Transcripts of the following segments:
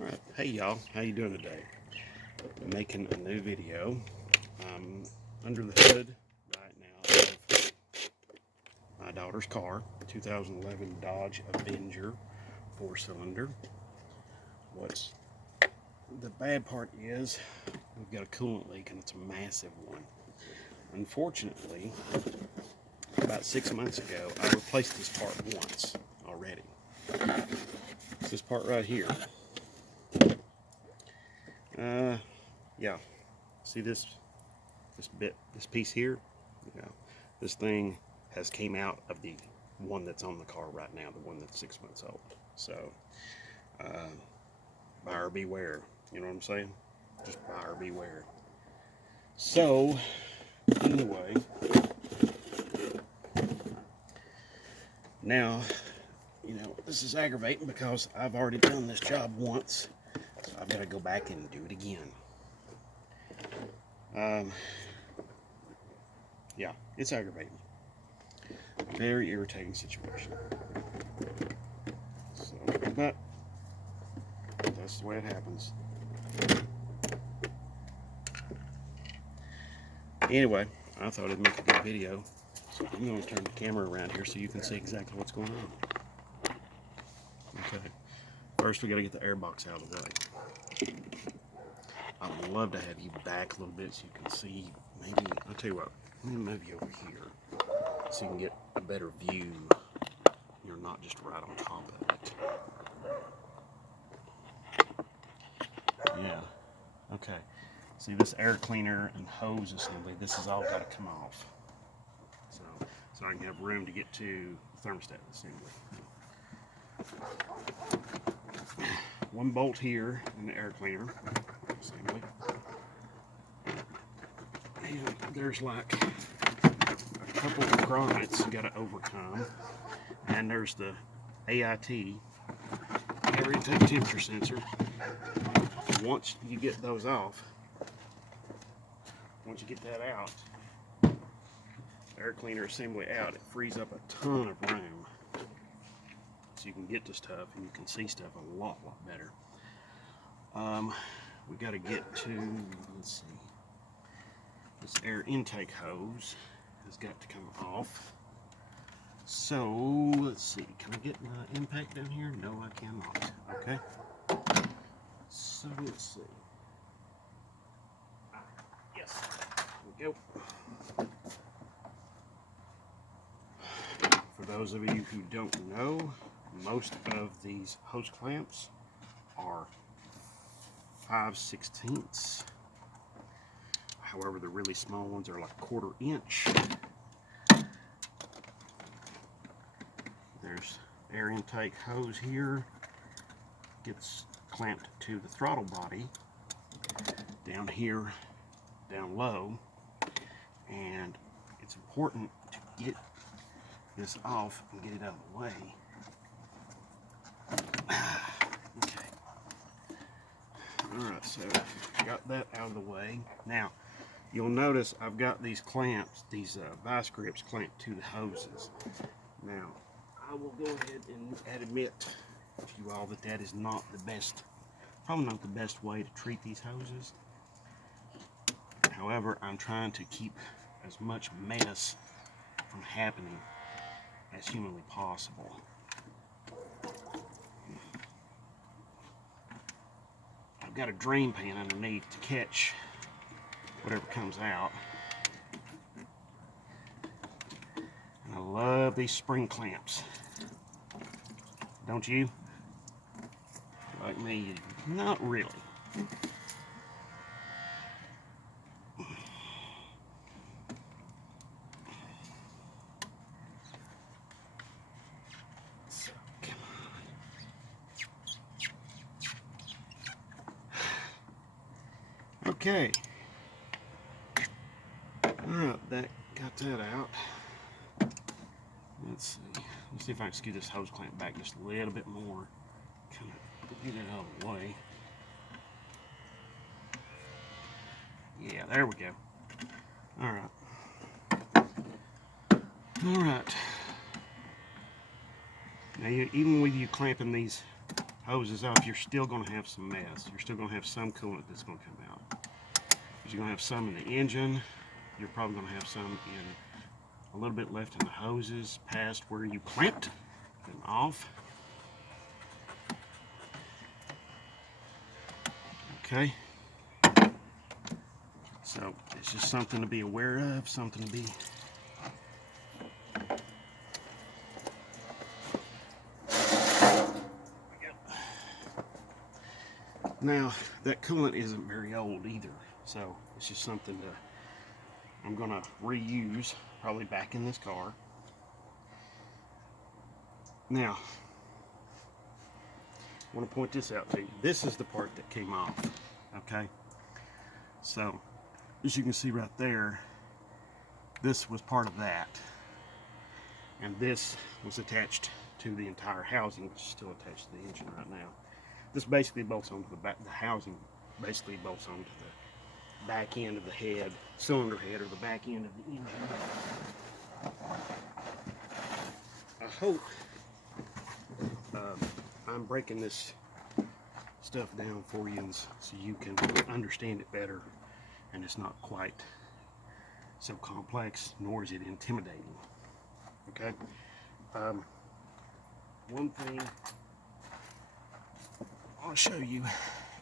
Alright, hey y'all, how you doing today? Making a new video. I'm under the hood right now of my daughter's car, 2011 Dodge Avenger 4-cylinder. What's the bad part is we've got a coolant leak and it's a massive one. Unfortunately, about 6 months ago, I replaced this part once already. It's this part right here. Yeah, see this piece here? Yeah, this thing has came out of the one that's on the car right now, the one that's 6 months old. So, buyer beware. You know what I'm saying? Just buyer beware. So, anyway, now, this is aggravating because I've already done this job once. So I've got to go back and do it again. Yeah, it's aggravating. Very irritating situation. So, but that's the way it happens. Anyway, I thought it'd make a good video. So I'm going to turn the camera around here so you can see exactly what's going on. Okay. First, we got to get the air box out of the way. I would love to have you back a little bit so you can see. Maybe, I'll tell you what, let me move you over here so you can get a better view. You're not just right on top of it. Yeah. Okay. See this air cleaner and hose assembly, this has all got to come off. So I can have room to get to the thermostat assembly. One bolt here in the air cleaner assembly. And there's like a couple of grommets you got to overcome. And there's the AIT, air intake temperature sensor. Once you get those off, once you get that out, air cleaner assembly out, it frees up a ton of room. So you can get to stuff and you can see stuff a lot better. We got to get to, let's see, this air intake hose has got to come off. So let's see, can I get my impact down here? No, I cannot. Okay. So let's see. Yes, there we go. For those of you who don't know, most of these hose clamps are 5/16. However, the really small ones are like 1/4 inch. There's air intake hose here. Gets clamped to the throttle body down here, down low. And it's important to get this off and get it out of the way. Okay. Alright, so got that out of the way. Now, you'll notice I've got these clamps, these vice grips clamped to the hoses. Now, I will go ahead and admit to you all that that is not the best, probably not the best way to treat these hoses. However, I'm trying to keep as much mess from happening as humanly possible. I've got a drain pan underneath to catch whatever comes out. And I love these spring clamps. Don't you? Like me, not really. So, come on. Okay. Alright, got that out. Let's see if I can scoot this hose clamp back just a little bit more. Kind of get it out of the way. Yeah, there we go. Alright. Now, even with you clamping these hoses off, you're still going to have some mess. You're still going to have some coolant that's going to come out. You're going to have some in the engine. You're probably going to have some in a little bit left in the hoses past where you clamped them off. Okay. So it's just something to be aware of, something to be Now, that coolant isn't very old either, so it's just something I'm going to reuse, probably back in this car. Now, I want to point this out to you. This is the part that came off, okay? So, as you can see right there, this was part of that. And this was attached to the entire housing, which is still attached to the engine right now. This basically bolts onto the back, the housing basically bolts onto the back end of the head, cylinder head, or the back end of the engine. I hope I'm breaking this stuff down for you so you can understand it better, and it's not quite so complex, nor is it intimidating. Okay? One thing I want to show you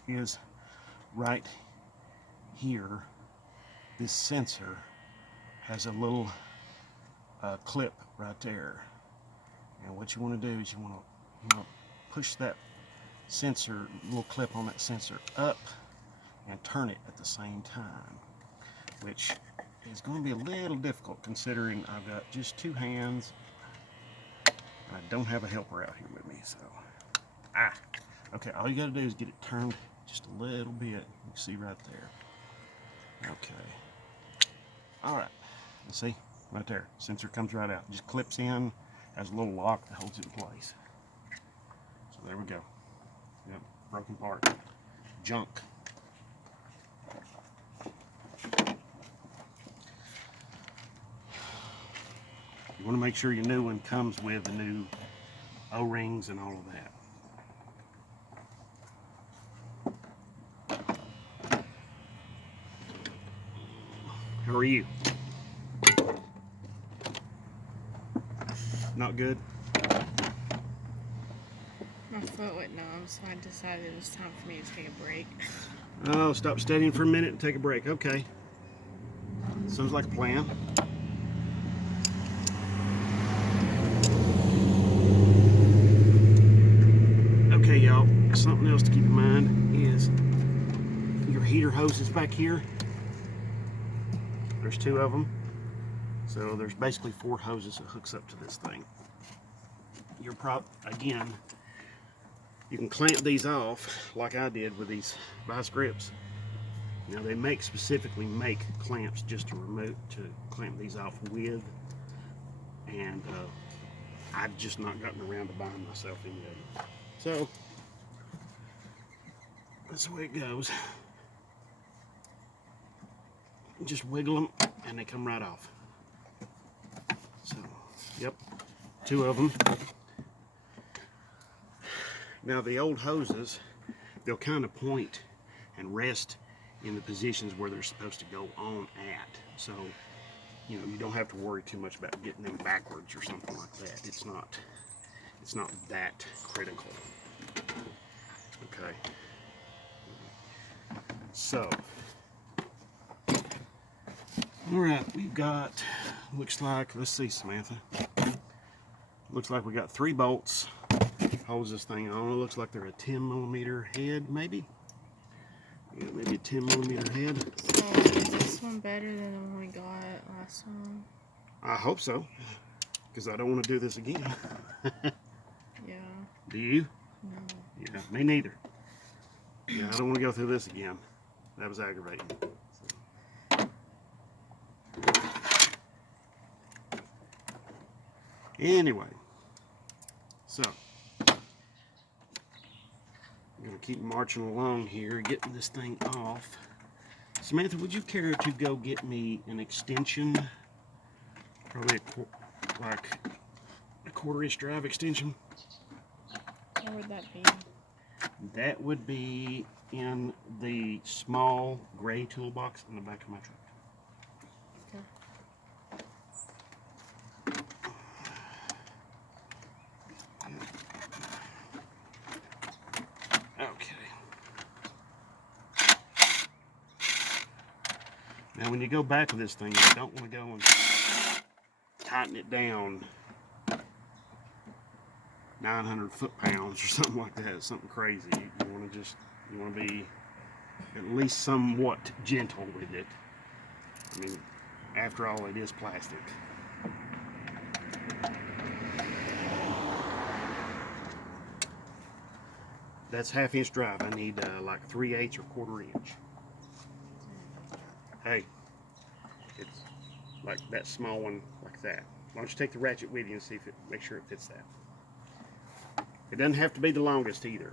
is right here, this sensor has a little clip right there, and what you want to do is you want to push that sensor, little clip on that sensor up and turn it at the same time, which is going to be a little difficult considering I've got just two hands and I don't have a helper out here with me. So okay, all you got to do is get it turned just a little bit. You can see right there. Okay, all right, see right there, sensor comes right out, just clips in, has a little lock that holds it in place. So there we go. Yep, broken part, junk. You want to make sure your new one comes with the new O-rings and all of that. How are you? Not good? My foot went numb, so I decided it was time for me to take a break. Oh, stop studying for a minute and take a break. Okay. Sounds like a plan. Okay, y'all. Something else to keep in mind is your heater hoses back here. There's two of them. So there's basically 4 hoses that hooks up to this thing. Again, you can clamp these off like I did with these vice grips. Now they specifically make clamps just to clamp these off with, and I've just not gotten around to buying myself any of them. So that's the way it goes. Just wiggle them and they come right off. So, yep, 2 of them. Now the old hoses, they'll kind of point and rest in the positions where they're supposed to go on at. So, you know, you don't have to worry too much about getting them backwards or something like that. It's not that critical. Okay. So, all right, we've got, looks like, let's see, Samantha. Looks like we got 3 bolts. Holds this thing on. It looks like they're a 10mm head, maybe. Yeah, maybe a 10mm head. So is this one better than the one we got last time? I hope so, because I don't want to do this again. Yeah. Do you? No. Yeah, me neither. Yeah, I don't want to go through this again. That was aggravating. Anyway, so I'm going to keep marching along here, getting this thing off. Samantha, would you care to go get me an extension? Probably like a 1/4-inch drive extension. What would that be? That would be in the small gray toolbox in the back of my truck. Okay. Now when you go back with this thing, you don't want to go and tighten it down 900 foot-pounds or something like that, something crazy. You want to be at least somewhat gentle with it. I mean, after all, it is plastic. That's 1/2 inch drive. I need like 3/8 or 1/4 inch. Hey, it's like that small one, like that. Why don't you take the ratchet with you and see if make sure it fits that. It doesn't have to be the longest either.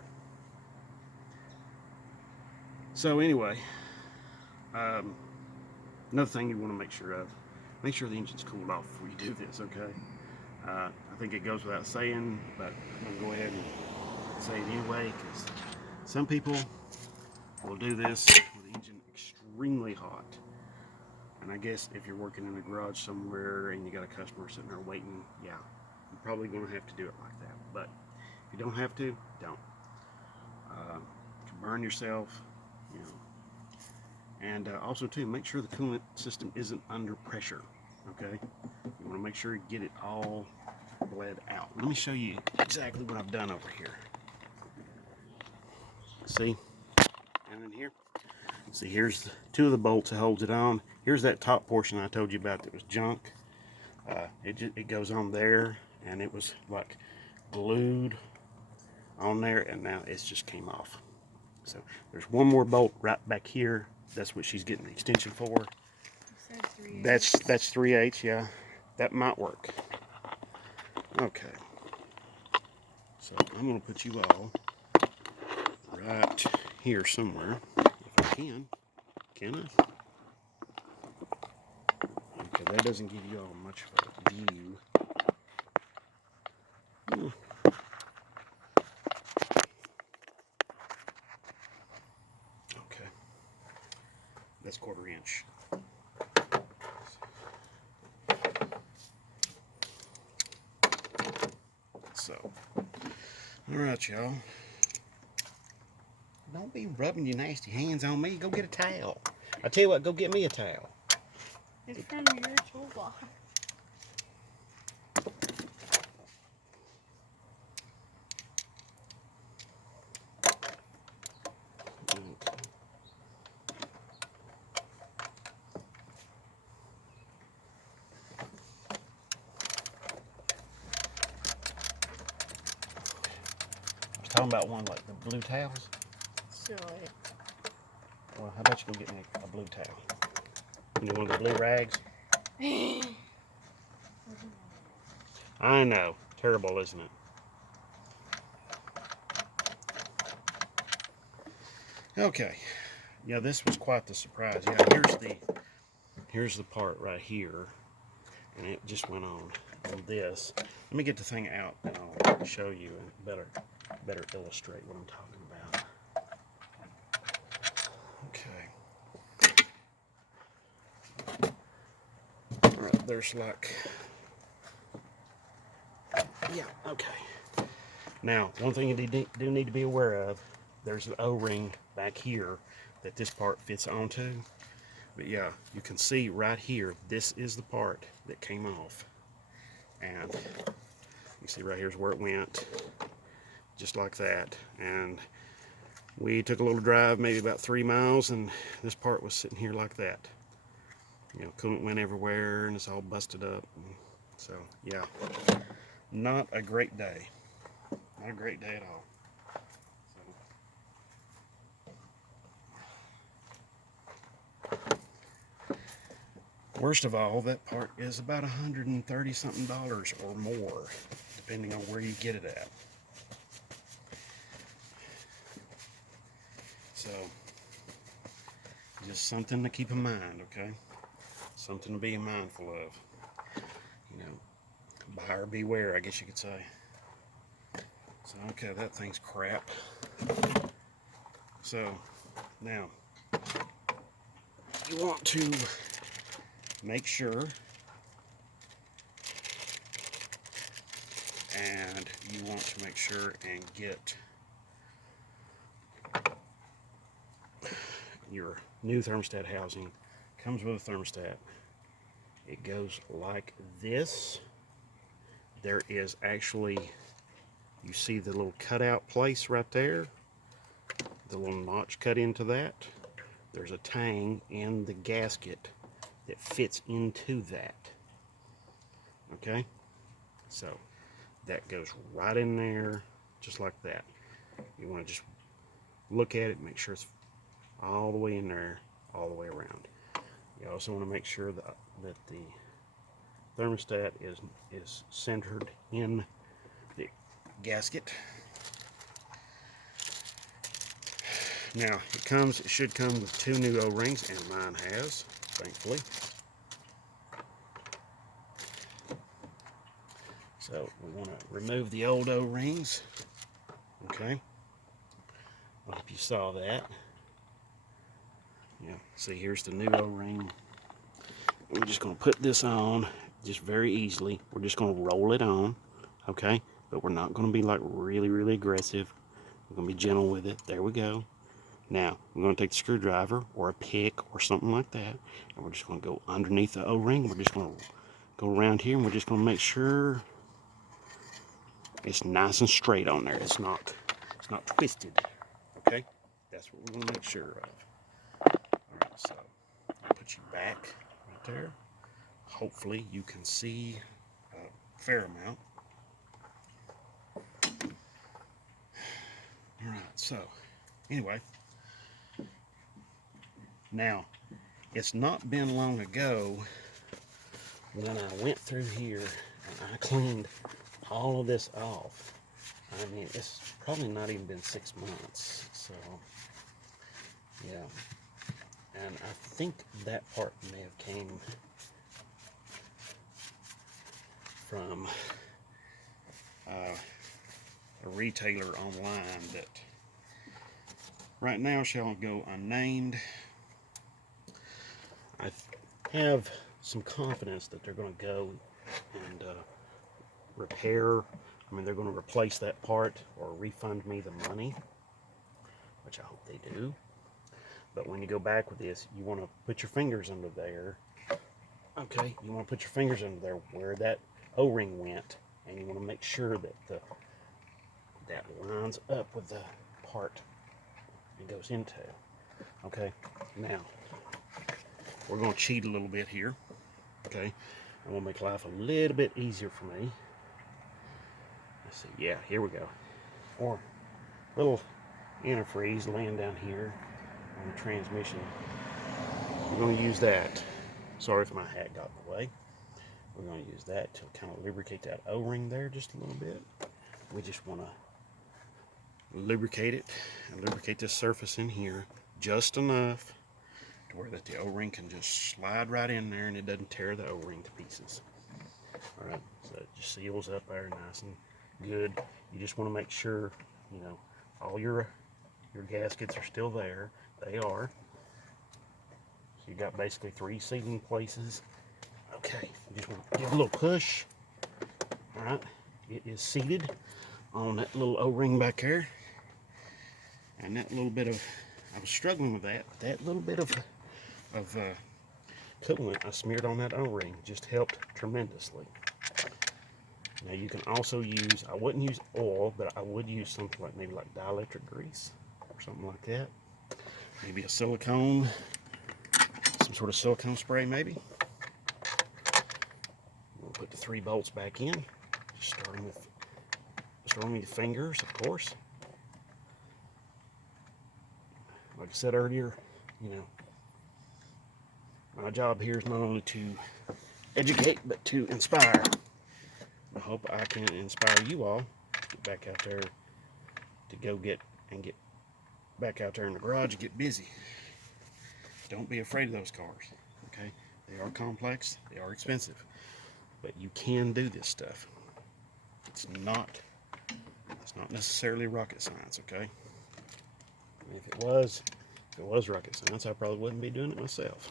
So anyway, another thing you want to make sure of, make sure the engine's cooled off before you do this, okay? I think it goes without saying, but I'm going to go ahead and say it anyway, because some people will do this with the engine extremely hot. And I guess if you're working in a garage somewhere and you got a customer sitting there waiting, yeah, you're probably going to have to do it like that. But if you don't have to, don't. You can burn yourself, you know. And also too, make sure the coolant system isn't under pressure, okay? You want to make sure you get it all bled out. Let me show you exactly what I've done over here. See? And in here, see, here's 2 of the bolts that holds it on. Here's that top portion I told you about that was junk. It goes on there, and it was like glued on there, and now it's just came off. So there's one more bolt right back here. That's what she's getting the extension for. That's 3/8, yeah. That might work. Okay. So I'm gonna put you all right here somewhere, if I can. Can I? Okay, that doesn't give you all much of a view. Okay. That's 1/4 inch. So, all right, y'all. Don't be rubbing your nasty hands on me. Go get a towel. I tell you what, go get me a towel. It's from your toolbox. Talking about one like the blue towels. Silly. Well, how about you go get me a blue towel? You know, one of the blue rags? I know. Terrible, isn't it? Okay. Yeah, this was quite the surprise. Yeah, here's the part right here. And it just went on this. Let me get the thing out and I'll show you and better illustrate what I'm talking about. Okay. Alright, there's like, yeah, okay. Now, one thing you do need to be aware of, there's an O-ring back here that this part fits onto. But yeah, you can see right here, this is the part that came off. And you see right here's where it went, just like that. And we took a little drive, maybe about 3 miles, and this part was sitting here like that. You know, coolant went everywhere and it's all busted up. So yeah, not a great day. Not a great day at all. Worst of all, that part is about $130 something or more, depending on where you get it at. So, just something to keep in mind, okay? Something to be mindful of. You know, buyer beware, I guess you could say. So, Okay, that thing's crap. So now you want to make sure, and you want to make sure and get your new thermostat housing. Comes with a thermostat. It goes like this. There is actually, you see the little cutout place right there, the little notch cut into that. There's a tang in the gasket that fits into that. Okay, so that goes right in there, just like that. You want to just look at it, make sure it's all the way in there, all the way around. You also want to make sure that the thermostat is centered in the gasket. Now it should come with 2 new O-rings, and mine has, thankfully. So we want to remove the old O-rings. Okay. I hope you saw that. Yeah. See, here's the new O-ring. We're just going to put this on just very easily. We're just going to roll it on. Okay. But we're not going to be like really aggressive. We're going to be gentle with it. There we go. Now, we're going to take the screwdriver or a pick or something like that, and we're just going to go underneath the O-ring. We're just going to go around here, and we're just going to make sure it's nice and straight on there. It's not twisted. Okay? That's what we're going to make sure of. All right, so I'll put you back right there. Hopefully, you can see a fair amount. All right, so anyway. Now, it's not been long ago when I went through here and I cleaned all of this off. I mean, it's probably not even been 6 months. So, yeah. And I think that part may have came from a retailer online that right now shall go unnamed. I have some confidence that they're going to go and repair. I mean, they're going to replace that part or refund me the money, which I hope they do. But when you go back with this, you want to put your fingers under there. Okay, you want to put your fingers under there where that O-ring went, and you want to make sure that that lines up with the part it goes into. Okay, now we're going to cheat a little bit here. Okay, I want to make life a little bit easier for me. Let's see, yeah, here we go. Or little antifreeze laying down here on the transmission. We're going to use that. Sorry if my hat got in the way. We're going to use that to kind of lubricate that O-ring there just a little bit. We just want to lubricate it and lubricate this surface in here just enough to where that the O-ring can just slide right in there and it doesn't tear the O-ring to pieces. All right, so it just seals up there nice and good. You just want to make sure, you know, all your gaskets are still there. They are. So you got basically 3 sealing places. Okay, you just want to give a little push. All right, it is seated on that little O-ring back there. And that little bit of, I was struggling with that, but that little bit of coolant I smeared on that O-ring just helped tremendously. Now you can also use, I wouldn't use oil, but I would use something like maybe like dielectric grease or something like that. Maybe a silicone, some sort of silicone spray maybe. We'll put the 3 bolts back in, just starting with the fingers, of course. Like I said earlier, you know, my job here is not only to educate, but to inspire. I hope I can inspire you all to get back out there, to go get back out there in the garage and get busy. Don't be afraid of those cars, okay? They are complex, they are expensive, but you can do this stuff. It's not It's not necessarily rocket science, okay? If it was rocket science, I probably wouldn't be doing it myself.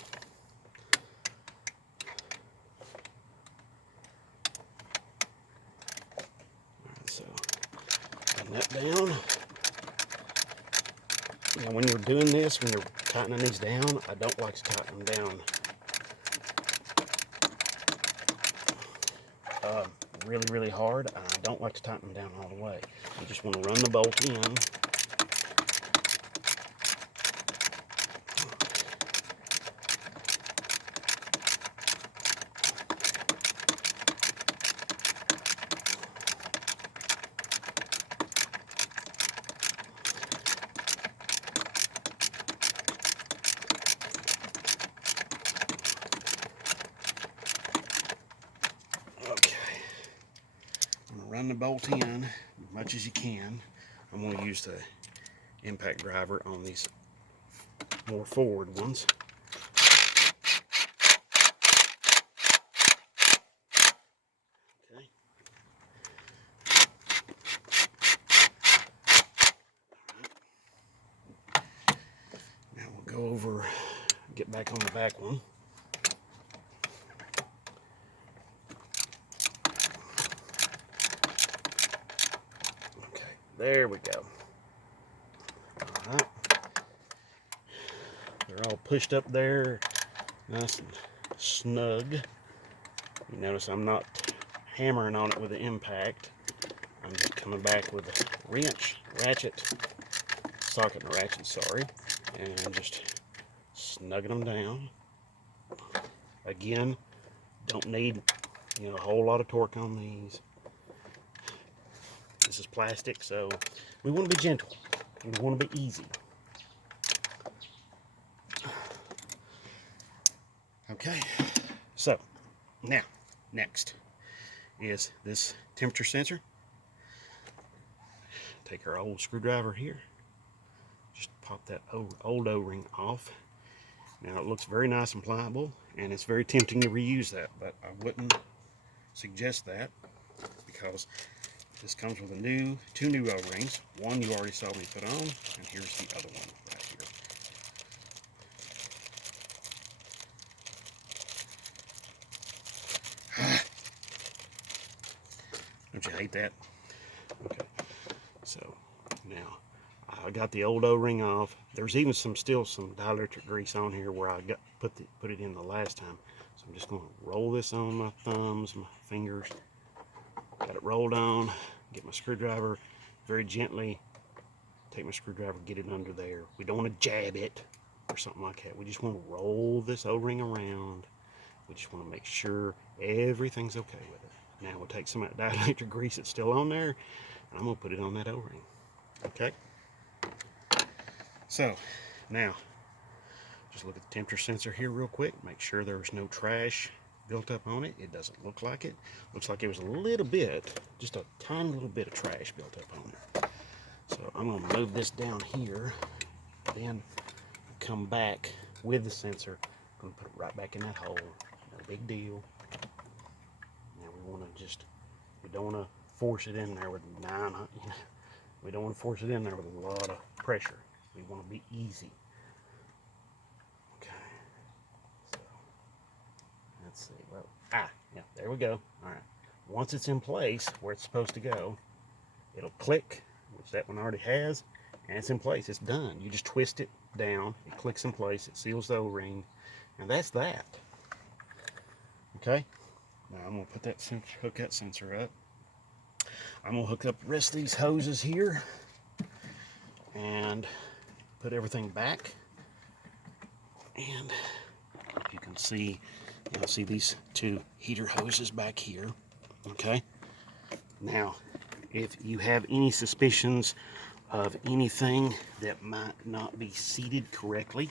Alright, so bring that down. Now when you're doing this, when you're tightening these down, I don't like to tighten them down really, really hard. I don't like to tighten them down all the way. You just want to run the bolt in. Run the bolt in as much as you can. I'm going to use the impact driver on these more forward ones. Okay. Now we'll go over, get back on the back one. There we go. Alright. They're all pushed up there, nice and snug. You notice I'm not hammering on it with the impact. I'm just coming back with a wrench, socket and ratchet, sorry, and just snugging them down. Again, don't need, a whole lot of torque on these. This is plastic, so we want to be gentle. We want to be easy. Okay, so now, next is this temperature sensor. Take our old screwdriver here. Just pop that old O-ring off. Now it looks very nice and pliable, and it's very tempting to reuse that, but I wouldn't suggest that because this comes with two new O-rings. One you already saw me put on, and here's the other one right here. Don't you hate that? Okay, so now I got the old O-ring off. There's even still some dielectric grease on here where I put it in the last time. So I'm just going to roll this on my thumbs, my fingers. Got it rolled on. Get my screwdriver, very gently take my screwdriver, get it under there. We don't want to jab it or something like that. We just want to roll this O-ring around. We just want to make sure everything's okay with it. Now we'll take some of that dielectric grease that's still on there, and I'm going to put it on that O-ring. Okay? So, now, just look at the temperature sensor here real quick. Make sure there's no trash built up on it. It doesn't look like it. Looks like it was a little bit, just a tiny little bit of trash built up on it. So I'm going to move this down here, then come back with the sensor. I'm going to put it right back in that hole. No big deal. Now we don't want to force it in there with we don't want to force it in there with a lot of pressure. We want to be easy. Let's see, well, yeah, there we go. All right, once it's in place where it's supposed to go, it'll click, which that one already has, and it's in place. It's done. You just twist it down, it clicks in place, it seals the O-ring, and that's that. Okay, now I'm going to put that hook that sensor up. I'm going to hook up the rest of these hoses here and put everything back. And you can see, you'll see these two heater hoses back here. Okay, now if you have any suspicions of anything that might not be seated correctly,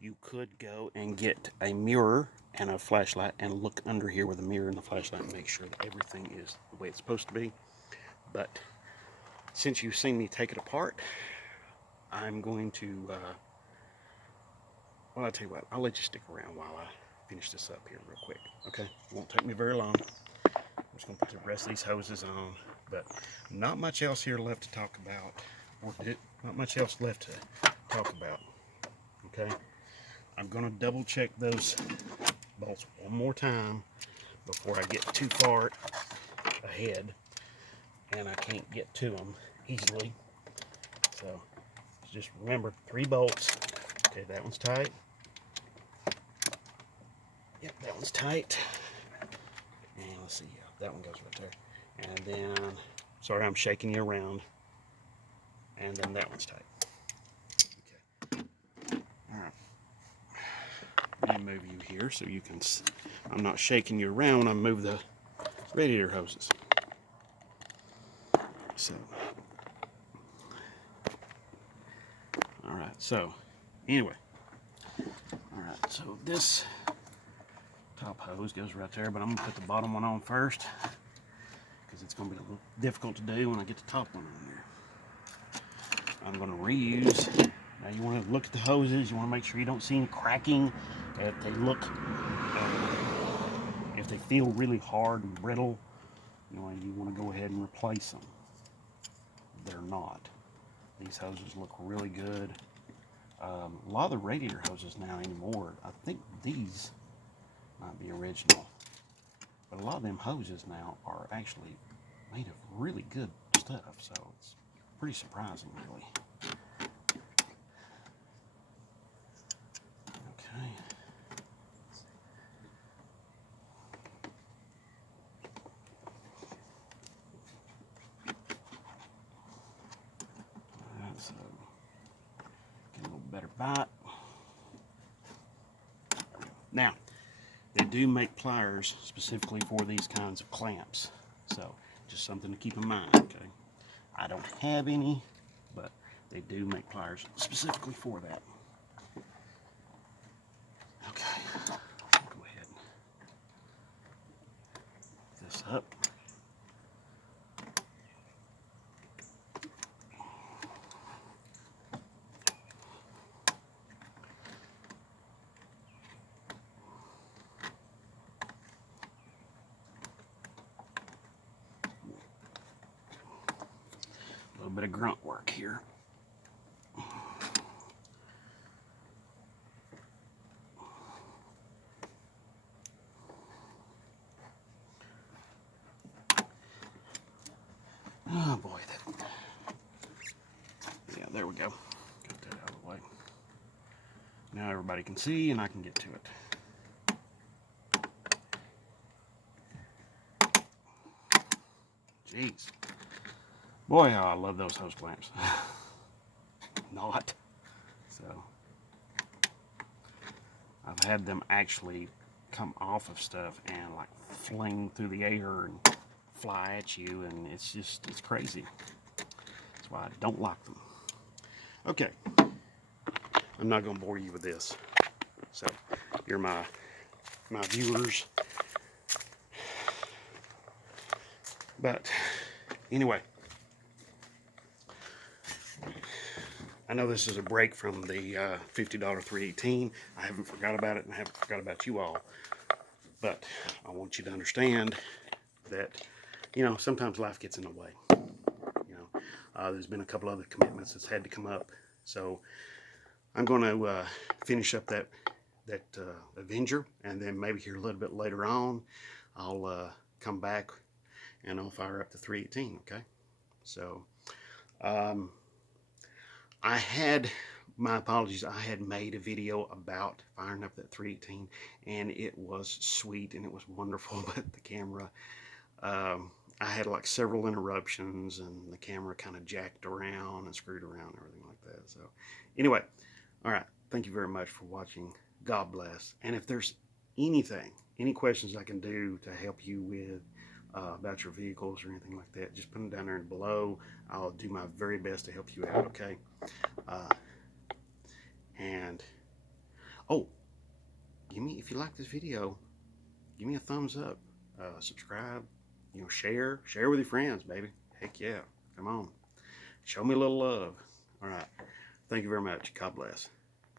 you could go and get a mirror and a flashlight and look under here with a mirror and the flashlight and make sure that everything is the way it's supposed to be. But since you've seen me take it apart, I'm going to well, I'll tell you what, I'll let you stick around while I finish this up here real quick. Okay, it won't take me very long. just going to put the rest of these hoses on. But not much else here left to talk about. Not much else left to talk about. Okay? I'm going to double check those bolts one more time before I get too far ahead and I can't get to them easily. So just remember, 3 bolts. Okay, that one's tight. Yep, that one's tight. And let's see, yeah, that one goes right there. And then, sorry, I'm shaking you around. And then that one's tight. Okay. All right. Let me move you here so you can. I'm not shaking you around when I move the radiator hoses. So, all right. So, anyway, all right. So this top hose goes right there, but I'm gonna put the bottom one on first because it's gonna be a little difficult to do when I get the top one on there. I'm gonna reuse. Now you want to look at the hoses. You want to make sure you don't see any cracking. If they look, if they feel really hard and brittle, you want to go ahead and replace them. They're not. These hoses look really good. A lot of the radiator hoses now anymore, I think these might be original, but a lot of them hoses now are actually made of really good stuff, so it's pretty surprising, really. Okay. Alright, so get a little better bite. Now, they do make pliers specifically for these kinds of clamps, so just something to keep in mind, okay? I don't have any, but they do make pliers specifically for that. Okay, go ahead and pick this up. A little bit of grunt work here. Oh boy, yeah, there we go. Got that out of the way. Now everybody can see and I can get to it. Jeez. Boy, how I love those hose clamps. Not. So, I've had them actually come off of stuff and like fling through the air and fly at you, and it's crazy. That's why I don't like them. Okay, I'm not gonna bore you with this. So, you're my viewers. But anyway, I know this is a break from the $50 318. I haven't forgot about it, and I haven't forgot about you all. But I want you to understand that, you know, sometimes life gets in the way. You know, there's been a couple other commitments that's had to come up. So I'm going to finish up that Avenger, and then maybe here a little bit later on, I'll come back and I'll fire up the 318. Okay, so I had, my apologies, I had made a video about firing up that 318, and it was sweet and it was wonderful, but the camera, I had like several interruptions, and the camera kind of jacked around and screwed around and everything like that. So anyway, all right, thank you very much for watching. God bless. And if there's anything, any questions I can do to help you with about your vehicles or anything like that, just put them down there below. I'll do my very best to help you out, okay? And oh, if you like this video, give me a thumbs up, subscribe, you know, share with your friends, baby. Heck yeah, come on, show me a little love. All right, thank you very much. God bless.